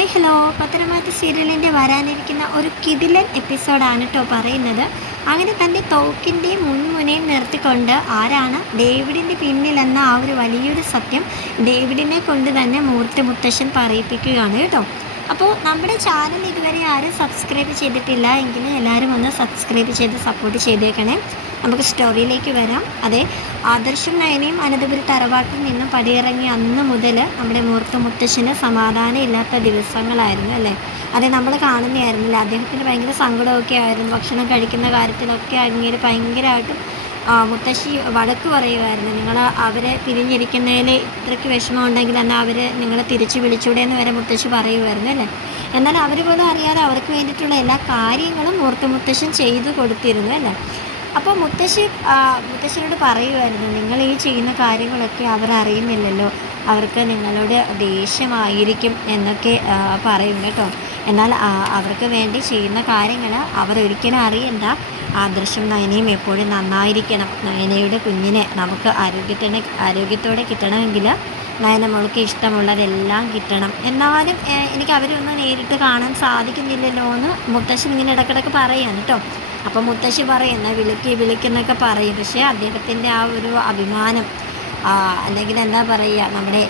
Hi hello, Pathanamthitta സീരിയലിൻ്റെ വരാനിരിക്കുന്ന ഒരു കിടിലൻ എപ്പിസോഡാണ് കേട്ടോ പറയുന്നത്. അങ്ങനെ തൻ്റെ തോക്കിൻ്റെയും മുൻമുനയും നിർത്തിക്കൊണ്ട് ആരാണ് ഡേവിഡിൻ്റെ പിന്നിലെന്ന ആ ഒരു വലിയൊരു സത്യം ഡേവിഡിനെ കൊണ്ട് തന്നെ മൂർത്തി മുത്തശ്ശൻ പറയിപ്പിക്കുകയാണ് കേട്ടോ. അപ്പോൾ നമ്മുടെ ചാനൽ ഇതുവരെ ആരും സബ്സ്ക്രൈബ് ചെയ്തിട്ടില്ല എങ്കിൽ എല്ലാവരും ഒന്ന് സബ്സ്ക്രൈബ് ചെയ്ത് സപ്പോർട്ട് ചെയ്തേക്കണേ. നമുക്ക് സ്റ്റോറിയിലേക്ക് വരാം. അതെ, ആദർശും നയനയും അനന്തപുരി തറവാട്ടിൽ നിന്നും പടിയിറങ്ങി അന്ന് മുതൽ നമ്മുടെ മൂർത്തി മുത്തശ്ശന് സമാധാനം ഇല്ലാത്ത ദിവസങ്ങളായിരുന്നു അല്ലേ. അതെ, നമ്മൾ കാണുന്നതായിരുന്നില്ല. അദ്ദേഹത്തിന് ഭയങ്കര സങ്കടമൊക്കെ ആയിരുന്നു. ഭക്ഷണം കഴിക്കുന്ന കാര്യത്തിലൊക്കെ അങ്ങേര് ഭയങ്കരമായിട്ടും മുത്തശ്ശി വഴക്ക് പറയുമായിരുന്നു. നിങ്ങൾ അവരെ പിരിഞ്ഞിരിക്കുന്നതിൽ ഇത്രയ്ക്ക് വിഷമം ഉണ്ടെങ്കിൽ എന്നാൽ അവർ നിങ്ങളെ തിരിച്ച് വിളിച്ചൂടെ എന്ന് വരെ മുത്തശ്ശി പറയുമായിരുന്നു അല്ലേ. എന്നാൽ അവർ പോലും അറിയാതെ അവർക്ക് വേണ്ടിയിട്ടുള്ള എല്ലാ കാര്യങ്ങളും മൂർത്തി മുത്തശ്ശൻ ചെയ്തു കൊടുത്തിരുന്നു അല്ലേ. അപ്പോൾ മുത്തശ്ശനോട് പറയുമായിരുന്നു, നിങ്ങൾ ഈ ചെയ്യുന്ന കാര്യങ്ങളൊക്കെ അവർ അറിയുന്നില്ലല്ലോ, അവർക്ക് നിങ്ങളോട് ദേഷ്യമായിരിക്കും എന്നൊക്കെ പറയും കേട്ടോ. എന്നാൽ അവർക്ക് വേണ്ടി ചെയ്യുന്ന കാര്യങ്ങൾ അവരൊരിക്കലും അറിയണ്ട. ആദർശം നയനയും എപ്പോഴും നന്നായിരിക്കണം. നയനയുടെ കുഞ്ഞിനെ നമുക്ക് ആരോഗ്യത്തോടെ കിട്ടണമെങ്കിൽ നയന മോൾക്ക് ഇഷ്ടമുള്ളതെല്ലാം കിട്ടണം. എന്നാലും എനിക്ക് അവരൊന്നും നേരിട്ട് കാണാൻ സാധിക്കുന്നില്ലല്ലോ എന്ന് മുത്തശ്ശൻ ഇങ്ങനെ ഇടയ്ക്കിടയ്ക്ക് പറയാൻ കേട്ടോ. അപ്പോൾ മുത്തശ്ശി പറയുന്ന വിളിക്കുന്നൊക്കെ പറയും. പക്ഷേ അദ്ദേഹത്തിൻ്റെ ആ ഒരു അഭിമാനം, അല്ലെങ്കിൽ എന്താ പറയുക, നമ്മുടെ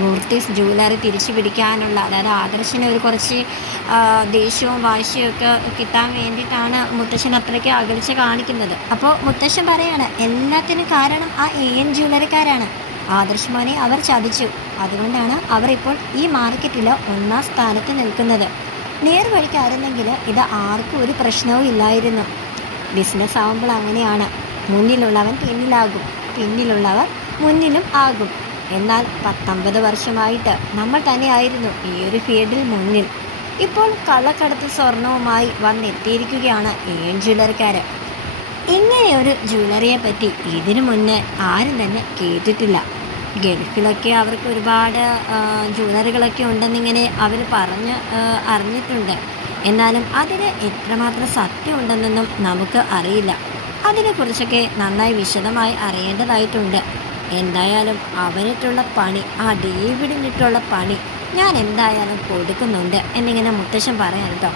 മൂർത്തീസ് ജ്വല്ലറി തിരിച്ചു പിടിക്കാനുള്ള, അതായത് ആദർശിന് ഒരു കുറച്ച് ദേഷ്യവും വാശിയും ഒക്കെ കിട്ടാൻ വേണ്ടിയിട്ടാണ് മുത്തശ്ശൻ അത്രയ്ക്ക് അകൽച്ച കാണിക്കുന്നത്. അപ്പോൾ മുത്തശ്ശൻ പറയാണ്, എല്ലാത്തിനും കാരണം ആ AN ജ്വല്ലറിക്കാരാണ്. ആദർശ് മോനെ അവർ ചതിച്ചു. അതുകൊണ്ടാണ് അവർ ഇപ്പോൾ ഈ മാർക്കറ്റിൽ 1ാം സ്ഥാനത്ത് നിൽക്കുന്നത്. നേർവഴിക്കായിരുന്നെങ്കിൽ ഇത് ആർക്കും ഒരു പ്രശ്നവും ഇല്ലായിരുന്നു. ബിസിനസ് ആകുമ്പോൾ അങ്ങനെയാണ്. മുന്നിലുള്ളവൻ പിന്നിലാകും, പിന്നിലുള്ളവർ മുന്നിലും ആകും. എന്നാൽ 19 വർഷമായിട്ട് നമ്മൾ തന്നെയായിരുന്നു ഈ ഒരു ഫീൽഡിൽ മുന്നിൽ. ഇപ്പോൾ കള്ളക്കടത്ത് സ്വർണവുമായി വന്നെത്തിയിരിക്കുകയാണ് AN ജ്വല്ലറിക്കാർ. ഇങ്ങനെയൊരു ജ്വല്ലറിയെ പറ്റി ഇതിനു മുന്നേ ആരും തന്നെ കേട്ടിട്ടില്ല. ഗൾഫിലൊക്കെ അവർക്ക് ഒരുപാട് ജ്വല്ലറികളൊക്കെ ഉണ്ടെന്നിങ്ങനെ അവർ അറിഞ്ഞിട്ടുണ്ട്. എന്നാലും അതിൽ എത്രമാത്രം സത്യമുണ്ടെന്നൊന്നും നമുക്ക് അറിയില്ല. അതിനെക്കുറിച്ചൊക്കെ നന്നായി വിശദമായി അറിയേണ്ടതായിട്ടുണ്ട്. എന്തായാലും അവനിട്ടുള്ള പണി, ആ ഡേവിഡിനിട്ടുള്ള പണി ഞാൻ എന്തായാലും കൊടുക്കുന്നുണ്ട് എന്നിങ്ങനെ മുത്തശ്ശൻ പറയാൻ കേട്ടോ.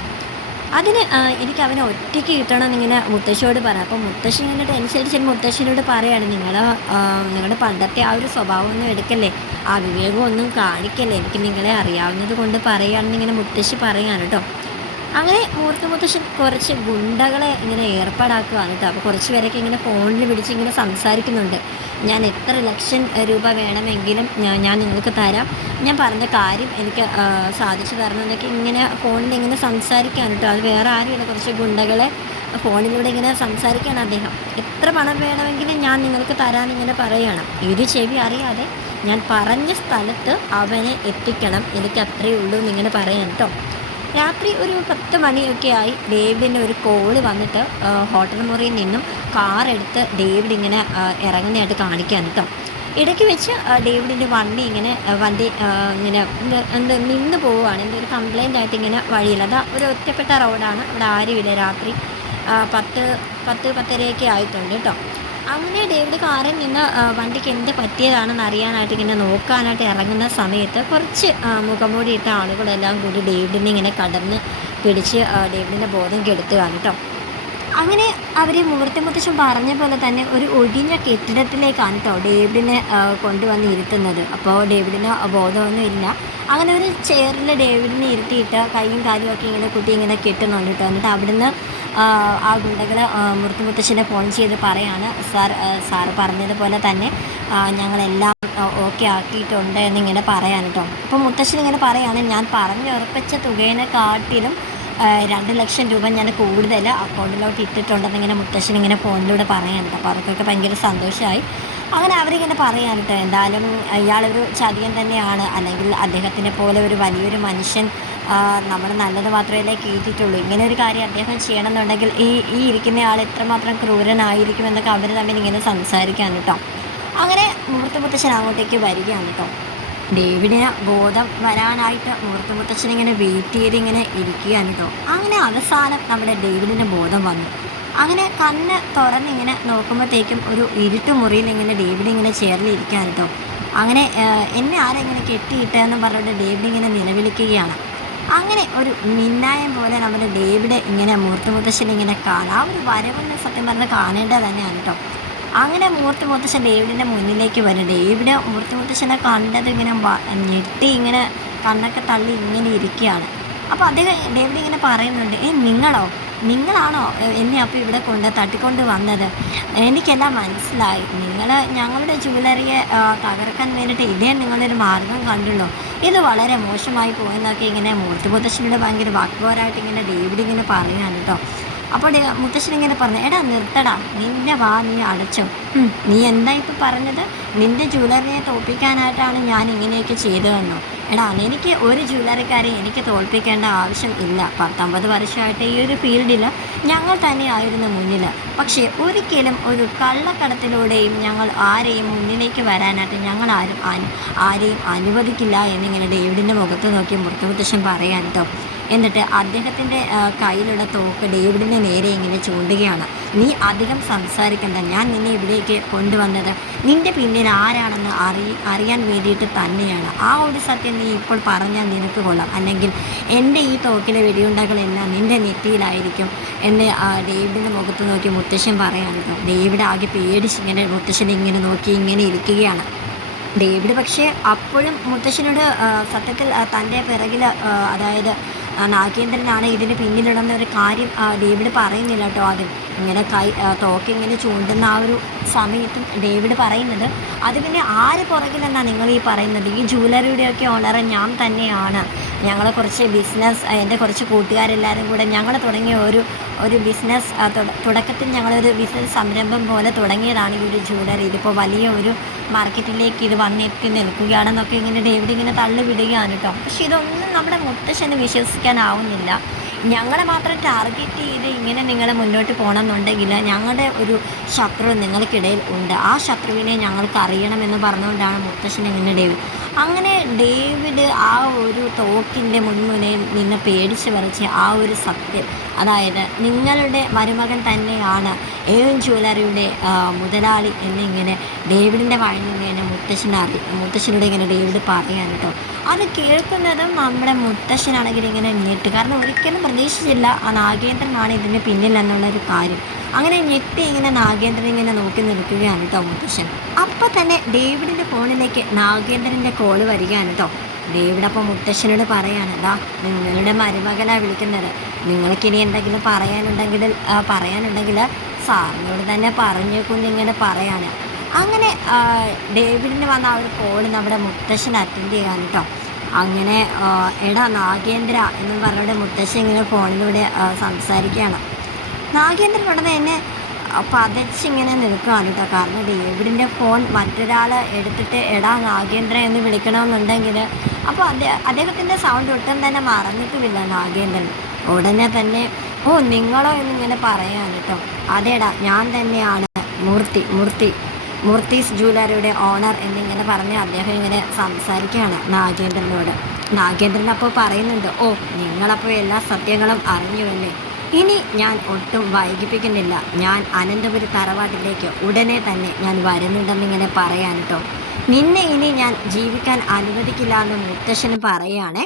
അതിന് എനിക്ക് അവനെ ഒറ്റയ്ക്ക് കിട്ടണമെന്നിങ്ങനെ മുത്തശ്ശിയോട് പറയാം. അപ്പോൾ മുത്തശ്ശി ഇങ്ങനെ ടെൻഷനടിച്ച് മുത്തശ്ശിനോട് പറയാണ്, നിങ്ങളുടെ പണ്ടത്തെ ആ ഒരു സ്വഭാവമൊന്നും എടുക്കല്ലേ, ആ വിവേകമൊന്നും കാണിക്കല്ലേ, എനിക്ക് നിങ്ങളെ അറിയാവുന്നത് കൊണ്ട് പറയുകയാണെന്നിങ്ങനെ മുത്തശ്ശി പറയാണ് കേട്ടോ. അങ്ങനെ മൂർത്തി മുത്തശ്ശൻ കുറച്ച് ഗുണ്ടകളെ ഇങ്ങനെ ഏർപ്പാടാക്കുകയാണ് കേട്ടോ. അപ്പോൾ കുറച്ച് പേരൊക്കെ ഇങ്ങനെ ഫോണിൽ പിടിച്ച് ഇങ്ങനെ സംസാരിക്കുന്നുണ്ട്. ഞാൻ എത്ര ലക്ഷം രൂപ വേണമെങ്കിലും ഞാൻ നിങ്ങൾക്ക് തരാം, ഞാൻ പറഞ്ഞ കാര്യം എനിക്ക് സാധിച്ചു തരണം എന്നൊക്കെ ഇങ്ങനെ ഫോണിൽ ഇങ്ങനെ സംസാരിക്കുകയാണ് കേട്ടോ. അത് വേറെ ആരുമില്ല, കുറച്ച് ഗുണ്ടകളെ ഫോണിലൂടെ ഇങ്ങനെ സംസാരിക്കുകയാണ് അദ്ദേഹം. എത്ര പണം വേണമെങ്കിലും ഞാൻ നിങ്ങൾക്ക് തരാമെന്നിങ്ങനെ പറയുകയാണ്. ഒരു ചെവി അറിയാതെ ഞാൻ പറഞ്ഞ സ്ഥലത്ത് അവനെ എത്തിക്കണം, എനിക്ക് അത്രയേ ഉള്ളൂ എന്നിങ്ങനെ പറയാൻ കേട്ടോ. രാത്രി ഒരു 10 മണിയൊക്കെ ആയി ഡേവിഡിന് ഒരു കോള് വന്നിട്ട് ഹോട്ടൽ മുറിയിൽ നിന്നും കാറെടുത്ത് ഡേവിഡ് ഇങ്ങനെ ഇറങ്ങുന്നതായിട്ട് കാണിക്കാൻ കേട്ടോ. ഇടയ്ക്ക് വെച്ച് ഡേവിഡിൻ്റെ വണ്ടി ഇങ്ങനെ നിന്ന് പോവുകയാണ്. ഒരു കംപ്ലൈൻ്റ് ആയിട്ട് ഇങ്ങനെ വഴിയില്ല. അത് ഒരു ഒറ്റപ്പെട്ട റോഡാണ്, അവിടെ ആരുമില്ല. രാത്രി 10-10:30 ആയിട്ടുണ്ട് കേട്ടോ. അങ്ങനെ ഡേവിഡ് കാറിൽ നിന്ന് വണ്ടിക്ക് എന്ത് പറ്റിയതാണെന്ന് അറിയാനായിട്ട് ഇങ്ങനെ നോക്കാനായിട്ട് ഇറങ്ങുന്ന സമയത്ത് കുറച്ച് മുഖംമൂടി ഇട്ട ആളുകളെല്ലാം കൂടി ഡേവിഡിനെ ഇങ്ങനെ കടന്ന് പിടിച്ച് ഡേവിഡിൻ്റെ ബോധം കെടുത്തുകയാണ് കേട്ടോ. അങ്ങനെ അവർ മൂർത്തി മുത്തശ്ശൻ പറഞ്ഞ പോലെ തന്നെ ഒരു ഒഴിഞ്ഞ കെട്ടിടത്തിലേക്കാണ് കേട്ടോ ഡേവിഡിനെ കൊണ്ടുവന്ന് ഇരുത്തുന്നത്. അപ്പോൾ ഡേവിഡിന് ബോധമൊന്നും ഇല്ല. അങ്ങനെ ഒരു ചെയറിൽ ഡേവിഡിനെ ഇരുത്തിയിട്ട് കൈയും കാലും ഒക്കെ ഇങ്ങനെ കുട്ടി ഇങ്ങനെ കെട്ടുന്നുണ്ട് കേട്ടോ. എന്നിട്ട് അവിടുന്ന് ആ ഗുണ്ടകൾ മൂർത്തി മുത്തശ്ശനെ ഫോൺ ചെയ്ത് പറയാണ്, സാറ് പറഞ്ഞതുപോലെ തന്നെ ഞങ്ങളെല്ലാം ഓക്കെ ആക്കിയിട്ടുണ്ട് എന്നിങ്ങനെ പറയാൻ കേട്ടോ. അപ്പോൾ മുത്തശ്ശൻ ഇങ്ങനെ പറയാണ്, ഞാൻ പറഞ്ഞുറപ്പിച്ച തുകേനെക്കാട്ടിലും 2 ലക്ഷം രൂപ ഞാൻ കൂടുതൽ അക്കൗണ്ടിലോട്ട് ഇട്ടിട്ടുണ്ടെന്നിങ്ങനെ മുത്തശ്ശൻ ഇങ്ങനെ ഫോണിലൂടെ പറയാനുണ്ട്. അപ്പോൾ അവർക്കൊക്കെ ഭയങ്കര സന്തോഷമായി. അങ്ങനെ അവരിങ്ങനെ പറയാൻ കേട്ടോ, എന്തായാലും ഇയാളൊരു ചതിയൻ തന്നെയാണ്, അല്ലെങ്കിൽ അദ്ദേഹത്തിനെ പോലെ ഒരു വലിയൊരു മനുഷ്യൻ നമ്മൾ നല്ലത് മാത്രമേ കേട്ടിട്ടുള്ളൂ. ഇങ്ങനെ ഒരു കാര്യം അദ്ദേഹം ചെയ്യണമെന്നുണ്ടെങ്കിൽ ഈ ഇരിക്കുന്ന ആൾ എത്രമാത്രം ക്രൂരനായിരിക്കുമെന്നൊക്കെ അവർ തമ്മിൽ ഇങ്ങനെ സംസാരിക്കാൻ കേട്ടോ. അങ്ങനെ മൂർത്തി മുത്തശ്ശൻ അങ്ങോട്ടേക്ക് വരികയാണ് കേട്ടോ. ഡേവിഡിന് ബോധം വരാനായിട്ട് മൂർത്തി മുത്തശ്ശൻ ഇങ്ങനെ വെയിറ്റ് ചെയ്ത് ഇങ്ങനെ ഇരിക്കുകയാണ് കേട്ടോ. അങ്ങനെ അവസാനം നമ്മുടെ ഡേവിഡിന് ബോധം വന്നു. അങ്ങനെ കണ്ണ് തുറന്നിങ്ങനെ നോക്കുമ്പോഴത്തേക്കും ഒരു ഇരുട്ടുമുറിയിൽ ഇങ്ങനെ ഡേവിഡ് ഇങ്ങനെ ചേർന്നിരിക്കുകയാണ് കേട്ടോ. അങ്ങനെ എന്നെ ആരെങ്ങനെ കെട്ടിയിട്ടെന്ന് പറഞ്ഞിട്ട് ഡേവിഡ് ഇങ്ങനെ നിലവിളിക്കുകയാണ്. അങ്ങനെ ഒരു മിന്നായം പോലെ നമ്മുടെ ഡേവിഡ് ഇങ്ങനെ മൂർത്തി മുത്തശ്ശനെ ഇങ്ങനെ കാണാം. ആ ഒരു വരവൊന്ന് സത്യം പറഞ്ഞാൽ കാണേണ്ടത് തന്നെയാണ് കേട്ടോ. അങ്ങനെ മൂർത്തി മുത്തശ്ശൻ ഡേവിഡിൻ്റെ മുന്നിലേക്ക് വരും. ഡേവിഡ് മൂർത്തി മുത്തശ്ശനെ കണ്ടത് ഇങ്ങനെ ഞെട്ടി ഇങ്ങനെ കണ്ണൊക്കെ തള്ളി ഇങ്ങനെ ഇരിക്കുകയാണ്. അപ്പോൾ അദ്ദേഹം ഡേവിഡ് ഇങ്ങനെ പറയുന്നുണ്ട്, നിങ്ങളോ, നിങ്ങളാണോ എന്നെ അപ്പോൾ ഇവിടെ തട്ടിക്കൊണ്ട് വന്നത്? എനിക്കെല്ലാം മനസ്സിലായി. നിങ്ങൾ ഞങ്ങളുടെ ജ്വല്ലറിയെ തകർക്കാൻ വേണ്ടിയിട്ട് ഇതേ നിങ്ങളൊരു മാർഗം കണ്ടുള്ളൂ. ഇത് വളരെ മോശമായി പോയെന്നൊക്കെ ഇങ്ങനെ മൂർത്തി മുത്തശ്ശനോട് ഭയങ്കര വാഗ്വാദമായിട്ട് ഇങ്ങനെ ഡേവിഡ് ഇങ്ങനെ പറയുകയാണ് കേട്ടോ. അപ്പോൾ മുത്തശ്ശൻ ഇങ്ങനെ പറഞ്ഞു, എടാ നിർത്തടാ, നിന്റെ വാ നീ അടച്ചു. നീ എന്താ ഇപ്പോൾ പറഞ്ഞത്? നിന്റെ ജ്വല്ലറിയെ തോൽപ്പിക്കാനായിട്ടാണ് ഞാൻ ഇങ്ങനെയൊക്കെ ചെയ്തതെന്നോ? എടാ, എനിക്ക് ഒരു ജ്വല്ലറിക്കാരെ എനിക്ക് തോൽപ്പിക്കേണ്ട ആവശ്യം ഇല്ല. 19 വർഷമായിട്ട് ഈ ഒരു ഫീൽഡിൽ ഞങ്ങൾ തന്നെയായിരുന്നു മുന്നിൽ. പക്ഷേ ഒരിക്കലും ഒരു കള്ളക്കടത്തിലൂടെയും ഞങ്ങൾ ആരെയും മുന്നിലേക്ക് വരാനായിട്ട് ഞങ്ങൾ ആരെയും അനുവദിക്കില്ല എന്നിങ്ങനെ ഡേവിഡിൻ്റെ മുഖത്ത് നോക്കി മുത്തശ്ശൻ പറയാൻ കേട്ടോ. എന്നിട്ട് അദ്ദേഹത്തിൻ്റെ കയ്യിലുള്ള തോക്ക് ഡേവിഡിന് നേരെ ഇങ്ങനെ ചൂണ്ടുകയാണ്. നീ അധികം സംസാരിക്കണ്ട, ഞാൻ നിന്നെ ഇവിടേക്ക് കൊണ്ടുവന്നത് നിൻ്റെ പിന്നിൽ ആരാണെന്ന് അറിയാൻ വേണ്ടിയിട്ട് തന്നെയാണ്. ആ ഒരു സത്യം നീ ഇപ്പോൾ പറഞ്ഞാൽ നിനക്ക് കൊള്ളാം, അല്ലെങ്കിൽ എൻ്റെ ഈ തോക്കിലെ വെടിയുണ്ടകളെല്ലാം നിൻ്റെ നെറ്റിയിലായിരിക്കും എന്ന് ഡേവിഡിൻ്റെ മുഖത്ത് നോക്കി മുത്തശ്ശൻ പറയാൻ കേട്ടോ. ഡേവിഡ് ആകെ പേടിച്ചിങ്ങനെ മുത്തശ്ശനെ ഇങ്ങനെ നോക്കി ഇങ്ങനെ ഇരിക്കുകയാണ്. ഡേവിഡ് പക്ഷേ അപ്പോഴും മുത്തശ്ശനോട് സത്യത്തിൽ തൻ്റെ പിറകിൽ അതായത് നാഗേന്ദ്രനാണ് ഇതിന് പിന്നിലുണ്ടെന്ന ഒരു കാര്യം ഡേവിഡ് പറയുന്നില്ല കേട്ടോ. ആദ്യം ഇങ്ങനെ തോക്കിങ്ങനെ ചൂണ്ടുന്ന ആ ഒരു സമയത്തും ഡേവിഡ് പറയുന്നത്, അത് പിന്നെ ആര് പുറകിലെന്നാണ് നിങ്ങൾ ഈ പറയുന്നത്? ഈ ജ്വല്ലറിയുടെയൊക്കെ ഓണർ ഞാൻ തന്നെയാണ്. ഞങ്ങളെ കുറച്ച് ബിസിനസ്, എൻ്റെ കുറച്ച് കൂട്ടുകാരെല്ലാവരും കൂടെ ഞങ്ങൾ തുടങ്ങിയ ഒരു ബിസിനസ്, തുടക്കത്തിൽ ഞങ്ങളൊരു ബിസിനസ് സംരംഭം പോലെ തുടങ്ങിയതാണ് ഈ ഒരു ജ്വല്ലറി. ഇതിപ്പോൾ വലിയ ഒരു മാർക്കറ്റിലേക്ക് ഇത് വന്നെത്തി നിൽക്കുകയാണെന്നൊക്കെ ഇങ്ങനെ ഡേവിഡ് ഇങ്ങനെ തള്ളിവിടുകയാണ് കേട്ടോ. പക്ഷേ ഇതൊന്നും നമ്മുടെ മുത്തശ്ശന് വിശ്വസിക്കാനാവുന്നില്ല. ഞങ്ങളെ മാത്രം ടാർഗറ്റ് ചെയ്ത് ഇങ്ങനെ നിങ്ങൾ മുന്നോട്ട് പോകണമെന്നുണ്ടെങ്കിൽ ഞങ്ങളുടെ ഒരു ശത്രു നിങ്ങൾക്കിടയിൽ ഉണ്ട്. ആ ശത്രുവിനെ ഞങ്ങൾക്ക് അറിയണമെന്ന് പറഞ്ഞുകൊണ്ടാണ് മുത്തശ്ശൻ ഇങ്ങനെ അങ്ങനെ ഡേവിഡ് ആ ഒരു തോക്കിൻ്റെ മുൻമുനയിൽ നിന്ന് പേടിച്ച് പറിച്ച് ആ ഒരു സത്യം, അതായത് നിങ്ങളുടെ മരുമകൻ തന്നെയാണ് ഏൺ ജ്വല്ലറിയുടെ മുതലാളി എന്നിങ്ങനെ ഡേവിഡിൻ്റെ വായിൽ നിന്ന് തന്നെ മുത്തശ്ശനോട് ഇങ്ങനെ ഡേവിഡ് പറയാൻ കേട്ടോ. അത് കേൾക്കുന്നതും നമ്മുടെ മുത്തശ്ശനാണെങ്കിൽ ഇങ്ങനെ ഞെട്ട്, കാരണം ഒരിക്കലും പ്രതീക്ഷിച്ചില്ല ആ നാഗേന്ദ്രനാണ് ഇതിന് പിന്നിൽ എന്നുള്ളൊരു കാര്യം. അങ്ങനെ ഞെട്ടി ഇങ്ങനെ നാഗേന്ദ്രൻ ഇങ്ങനെ നോക്കി നിൽക്കുകയാണ് കേട്ടോ മുത്തശ്ശൻ. അപ്പം തന്നെ ഡേവിഡിൻ്റെ ഫോണിലേക്ക് നാഗേന്ദ്രൻ്റെ കോള് വരികയാണ് കേട്ടോ. ഡേവിഡ് അപ്പോൾ മുത്തശ്ശനോട് പറയാണ്, നിങ്ങളുടെ മരുമകനാണ് വിളിക്കുന്നത്, നിങ്ങൾക്കിനി എന്തെങ്കിലും പറയാനുണ്ടെങ്കിൽ സാറിനോട് തന്നെ പറഞ്ഞേക്കുന്നിങ്ങനെ പറയാൻ. അങ്ങനെ ഡേവിഡിന് വന്ന ആ ഒരു കോള് നമ്മുടെ മുത്തശ്ശൻ അറ്റൻഡ് ചെയ്യാൻ കേട്ടോ. അങ്ങനെ എടാ നാഗേന്ദ്ര എന്നും പറഞ്ഞുകൊണ്ട് മുത്തശ്ശൻ ഇങ്ങനെ ഫോണിലൂടെ സംസാരിക്കുകയാണ്. നാഗേന്ദ്രൻ ഉടനെ എന്നെ പതച്ചിങ്ങനെ നിൽക്കുകയാണ് കേട്ടോ. കാരണം ഡേവിഡിൻ്റെ ഫോൺ മറ്റൊരാൾ എടുത്തിട്ട് എടാ നാഗേന്ദ്ര എന്ന് വിളിക്കണമെന്നുണ്ടെങ്കിൽ അപ്പോൾ അദ്ദേഹത്തിൻ്റെ സൗണ്ട് ഒട്ടും തന്നെ മറന്നിട്ടുമില്ല നാഗേന്ദ്രൻ. ഉടനെ തന്നെ നിങ്ങളോ എന്നിങ്ങനെ പറയാൻ കേട്ടോ. അതേടാ ഞാൻ തന്നെയാണ് മൂർത്തീസ് ജ്വല്ലറിയുടെ ഓണർ എന്നിങ്ങനെ പറഞ്ഞ് അദ്ദേഹം ഇങ്ങനെ സംസാരിക്കുകയാണ് നാഗേന്ദ്രനോട്. നാഗേന്ദ്രൻ അപ്പോൾ പറയുന്നുണ്ട്, നിങ്ങളപ്പോൾ എല്ലാ സത്യങ്ങളും അറിഞ്ഞുവല്ലേ, ഇനി ഞാൻ ഒട്ടും വൈകിപ്പിക്കുന്നില്ല, ഞാൻ അനന്തപുരി തറവാട്ടിലേക്ക് ഉടനെ തന്നെ ഞാൻ വരുന്നുണ്ടെന്നിങ്ങനെ പറയാൻ കേട്ടോ. നിന്നെ ഇനി ഞാൻ ജീവിക്കാൻ അനുവദിക്കില്ല എന്ന് മുത്തശ്ശന് പറയുകയാണേ.